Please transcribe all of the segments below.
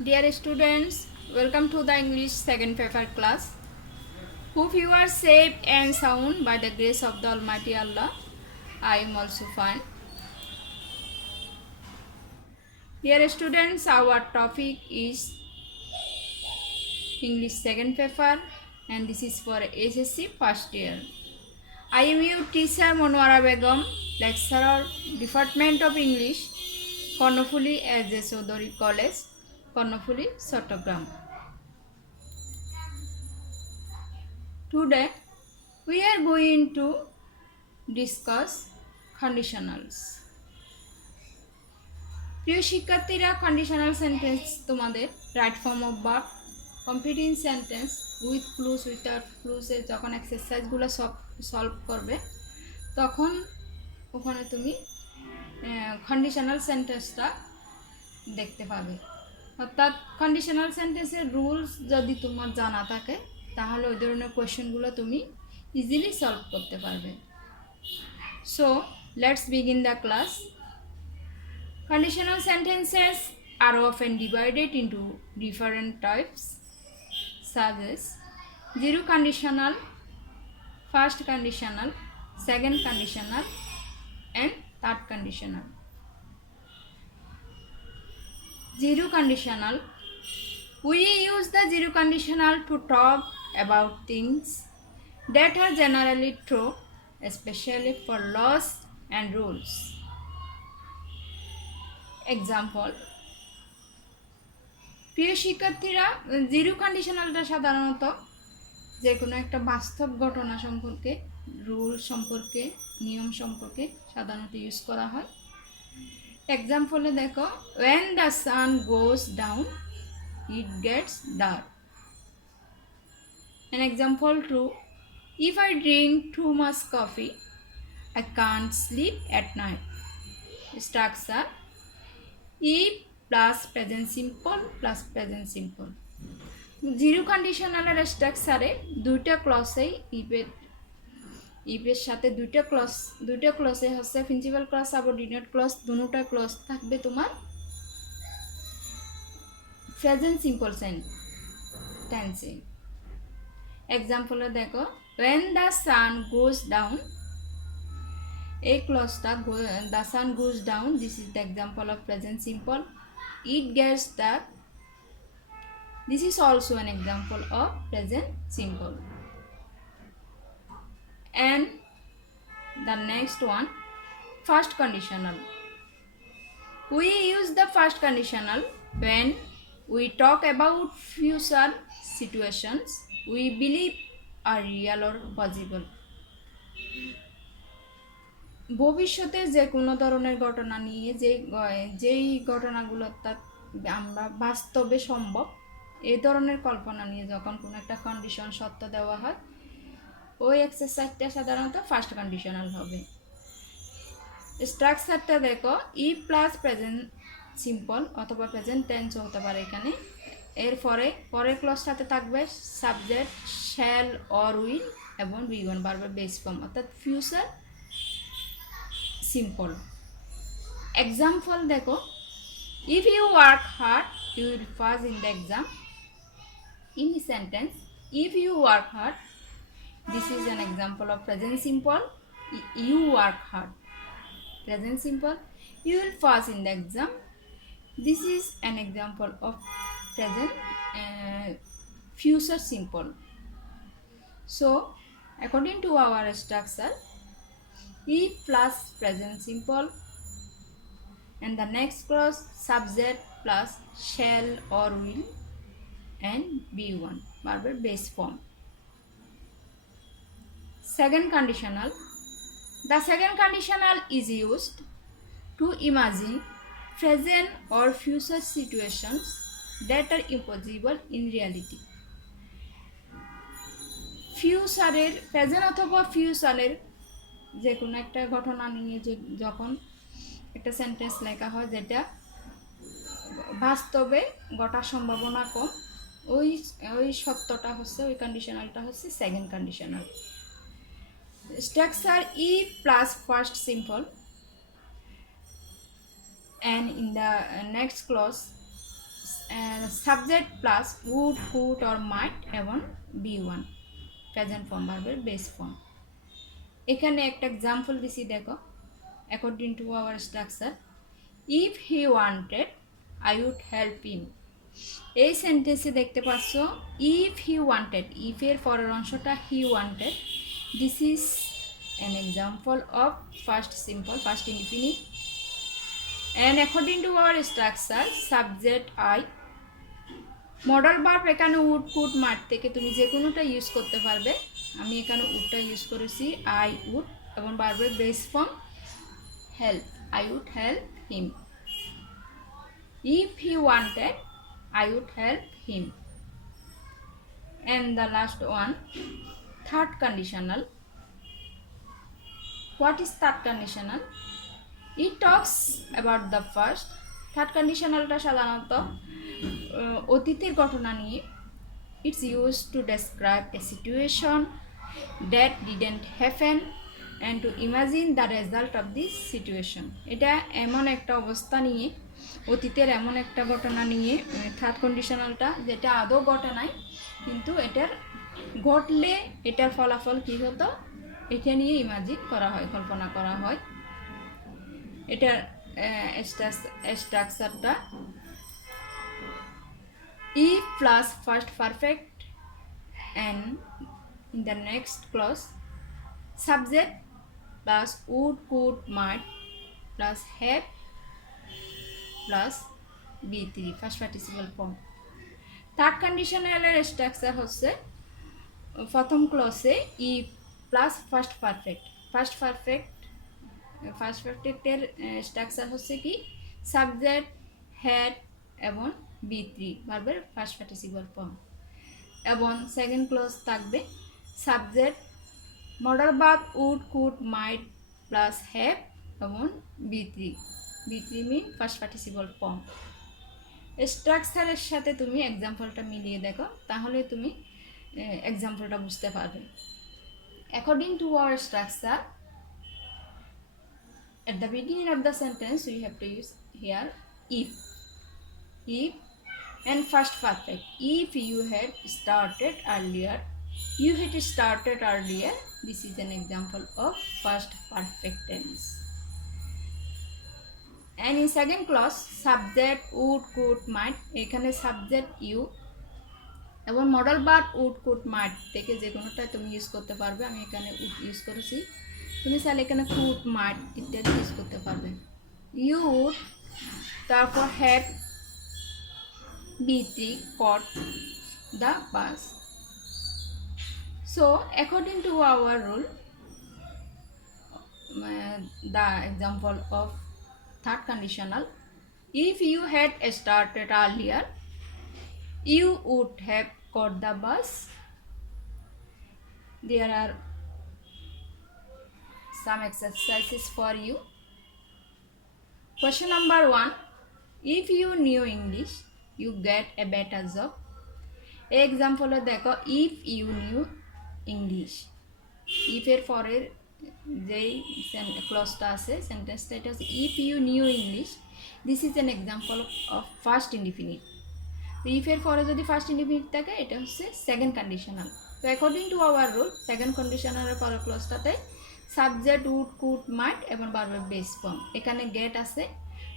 Dear students, welcome to the English second paper class. Hope you are safe and sound by the grace of the Almighty Allah. I am also fine. Dear students, our topic is English second paper and this is for SSC first year. I am your teacher Monwara Begum, lecturer, Department of English, Konnafuli S.J. Chaudhary College, Konnafuli, Chattogram. Today we are going to discuss conditionals. প্রিয় শিক্ষার্থীরা, conditional sentence তোমাদের right form of verb, completing sentence with clause without ক্লুজে যখন এক্সারসাইজগুলো সলভ করবে তখন ওখানে তুমি কন্ডিশনাল সেন্টেন্সটা দেখতে পাবে। অর্থাৎ কন্ডিশনাল সেন্টেন্সের রুলস যদি তোমার জানা থাকে তাহলে ওই ধরনের কোয়েশ্চেনগুলো তুমি ইজিলি সলভ করতে পারবে। So let's begin the class. Conditional sentences are often divided into different types such as zero conditional, first conditional, second conditional and third conditional. Zero conditional. We use the zero conditional to talk about things that are generally true, especially for laws and rules. Example, প্রিয় শিক্ষার্থীরা, জিরো কন্ডিশনালটা সাধারণত যে কোনো একটা বাস্তব ঘটনা সম্পর্কে, রুল সম্পর্কে, নিয়ম সম্পর্কে সাধারণত ইউজ করা হয়। এক্সাম্পলে দেখো, when the sun goes down it gets dark. An example 2, if I drink too much coffee I can't sleep at night. Structure: if plus present simple plus present simple. Zero কন্ডিশনালের স্ট্রাকচারে দুইটা ক্লসেই ইফের সাথে দুইটা ক্লসে হচ্ছে প্রিন্সিপাল ক্লস, সাবঅর্ডিনেট ক্লস, দুটোটা ক্লস থাকবে তোমার প্রেজেন্ট সিম্পল টেন্সে। এক্সাম্পলে দেখো, when the sun goes down, এই ক্লসটা the sun goes down, this is the example of present simple. It gets dark, this is also an example of present simple. And the next one, first conditional. We use the first conditional when we talk about future situations we believe are real or possible. ভবিষ্যতে যে কোনো ধরনের ঘটনা নিয়ে যেই ঘটনাগুলো আমরা বাস্তবে সম্ভব এই ধরনের কল্পনা নিয়ে যখন কোনো একটা কন্ডিশন সত্য দেওয়া হয় ওই এক্সারসাইজটা সাধারণত ফার্স্ট কন্ডিশনাল হবে। স্ট্রাকচারটা দেখো, ই প্লাস প্রেজেন্ট সিম্পল অথবা প্রেজেন্ট টেন্সও হতে পারে এখানে। এরপরে পরের ক্লজটাতে থাকবে সাবজেক্ট, শ্যাল অর উইল এবং বিগন ভার্বের বেস ফর্ম অর্থাৎ ফিউচার সিম্পল। এক্সাম্পল দেখো, if you work hard you will pass in the exam. In the sentence, if you work hard, this is an example of present simple. You work hard, present simple. You will pass in the exam, this is an example of present future simple. So according to our structure, if plus present simple and the next clause subject plus shall or will and be1 verb base form. Second conditional. The second conditional is used to imagine present or future situations that are impossible in reality. ফিউচারের present অথবা ফিউচারের যে কোনো একটা ঘটনা নিয়ে যখন একটা সেন্টেন্স লেখা হয় যেটা বাস্তবে ঘটার সম্ভাবনা কম, ওই সত্যটা হচ্ছে, ওই কন্ডিশনালটা হচ্ছে second conditional. Structure if plus first simple and in the next clause subject plus would could or might এবং B1 প্রেজেন্ট ফর্ম ভার্বের বেস ফর্ম। এখানে একটা এক্সাম্পল দিছি দেখো, according to our structure, if he wanted I would help him. এই সেন্টেন্সে দেখতে পাচ্ছ ইফ হি ওয়ান্টেড, ইফের পরের অংশটা he wanted. This is an example of past simple, past indefinite. And according to our structure, subject I, modal verb এখানে would could মাঠ থেকে তুমি যে কোনোটা ইউজ করতে পারবে। আমি এখানে উডটা ইউজ করেছি, আই উড, এবং ভার্বের base form help, I would help him. If he wanted I would help him. And the last one, third conditional. What is third conditional? It talks about the first. Third conditionalটা সাধারণত অতীতের ঘটনা নিয়ে। It's used to describe a situation that didn't happen and to imagine the result of this situation. এটা এমন একটা অবস্থা নিয়ে, অতীতের এমন একটা ঘটনা নিয়ে থার্ড কন্ডিশনালটা, যেটা আদৌ ঘটে নাই কিন্তু এটার ঘটলে এটার ফলাফল কী হতো এটা নিয়ে ইমাজিন করা হয়, কল্পনা করা হয়। এটার স্ট্রাকচারটা if plus first perfect and in the next clause subject plus would could might plus have plus B3 first participle form. Third কন্ডিশনালের স্ট্রাকচার হচ্ছে প্রথম ক্লসে if plus first perfect. First পারফেক্টের স্ট্রাকচার হচ্ছে কি সাবজেক্ট হ্যাড এবং B3 ভার্বের first participle form, এবং সেকেন্ড ক্লস থাকবে subject modal verb would could might plus have এবং B3 মিন ফার্স্ট পার্টিসিপল ফর্ম। স্ট্রাকচারের সাথে তুমি এক্সাম্পলটা মিলিয়ে দেখো, তাহলে তুমি এক্সাম্পলটা বুঝতে পারবে। According to our structure, at the beginning of the sentence we have to use here if and first perfect. If you had started earlier, you had started earlier. This is an example of first perfect tense. And in second clause subject would could might, এখানে subject you এবং modal verb would could might থেকে যে কোনোটা তুমি ইউজ করতে পারবে। আমি এখানে উড ইউজ করেছি, তুমি চাইলে এখানে কুড মাইট ইত্যাদি ইউজ করতে পারবে। ইউ উড, তারপর have B3 caught the bus. So according to our rule, the example of third conditional, if you had started earlier, you would have caught the bus. There are some exercises for you. Question number 1, if you knew English, you get a better job. এক্সাম্পলে দেখো if you knew English, ইফের পরের যেই ক্লজটা আছে সেন্টেন্সটা এটা হচ্ছে if you knew English. This is an example of first indefinite. তো ইফের পরে যদি ফার্স্ট ইনডিফিনিট থাকে এটা হচ্ছে সেকেন্ড কন্ডিশনাল। তো according to our rule second কন্ডিশনালের পরের ক্লজটাতে সাবজেক্ট উড কুড মাইট এবং ভার্বের বেস ফর্ম। এখানে গেট আছে,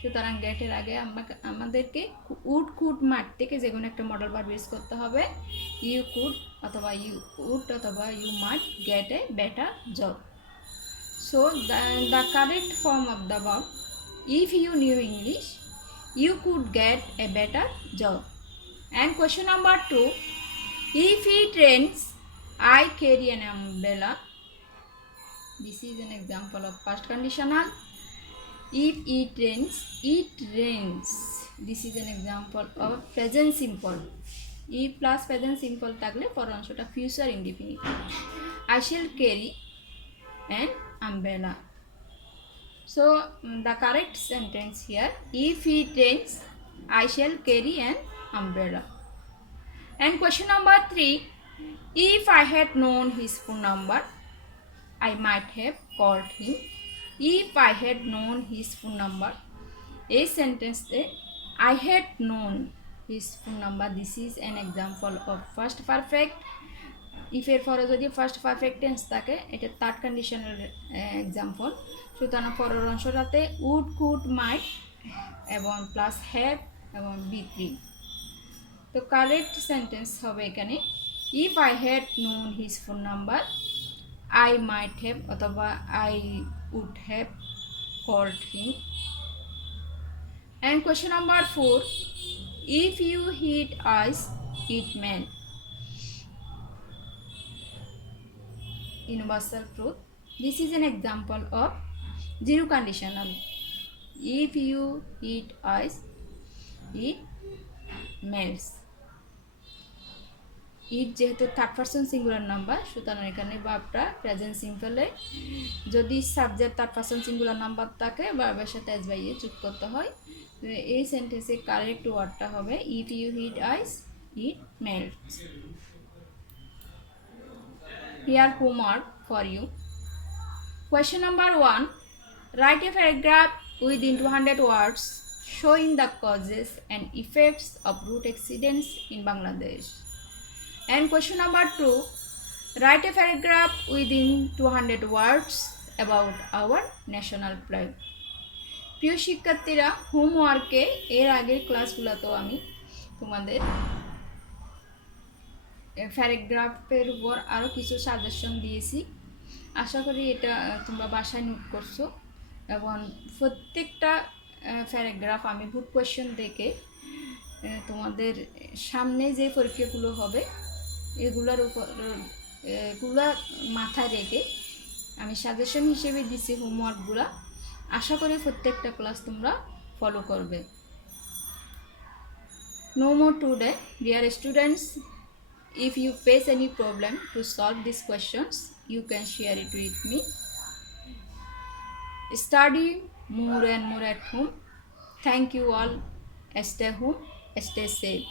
সুতরাং গেটের আগে আমাদেরকে উড কুড মাইট থেকে যে কোনো একটা মডেল ভার্ব ইউজ করতে হবে। ইউ কুড অথবা ইউ উড অথবা you might get a better job. So the correct form of the verb, if you knew English, you could get a better job. And question number 2, if it rains, I carry an umbrella. This is an example of past conditional. If it rains, it rains. This is an example of present simple. If plus present simple থাকলে পরের অংশটা future indefinite. I shall carry an umbrella. So the correct sentence here, if it rains, I shall carry an umbrella. And question number 3, if I had known his phone number, I might have called him. If I had known his phone number, এই সেন্টেন্সে I had known his phone number. This is an example of first perfect. if এর পরে যদি first perfect tense থাকে এটা third conditional example. সুতরাং পরের অংশটাতে উড কুড মাইট এবং প্লাস হ্যাভ এবং বি থ্রি। তো কারেক্ট সেন্টেন্স হবে এখানে if I had known his phone number I might have অথবা I would have called him. And question number 4, if you hit us, it meant universal truth. This is an example of zero conditional. If you hit us, it melts. ইট যেহেতু third person singular number সুতরাং এখানে ভার্বটা প্রেজেন্ট সিম্পলে যদি subject third person singular number থাকে ভার্বের সাথে S by এ যোগ করতে হয়। এই সেন্টেন্সে কারেক্ট ওয়ার্ডটা হবে if you hit ice it melts. Here homework for you. Question number 1, write a paragraph within 200 words showing the causes and effects of route accidents in Bangladesh. And question number 2, write a paragraph within 200 words about our national flag. প্রিয় শিক্ষার্থীরা, হোমওয়ার্কে এর আগের ক্লাসগুলোতেও আমি তোমাদের প্যারাগ্রাফের উপর আরও কিছু সাজেশন দিয়েছি। আশা করি এটা তোমরা বাসায় নোট করছো এবং প্রত্যেকটা প্যারাগ্রাফ আমি বুক কোয়েশ্চেন দেখে তোমাদের সামনে যে পরীক্ষাগুলো হবে এগুলোর উপর এগুলো মাথায় রেখে আমি সাজেশন হিসেবে দিছি হোমওয়ার্কগুলো। আশা করি প্রত্যেকটা ক্লাস তোমরা ফলো করবে। No more today, dear students. If you face any problem to solve these questions, you can share it with me. Study more and more at home. Thank you all. Stay home, stay safe.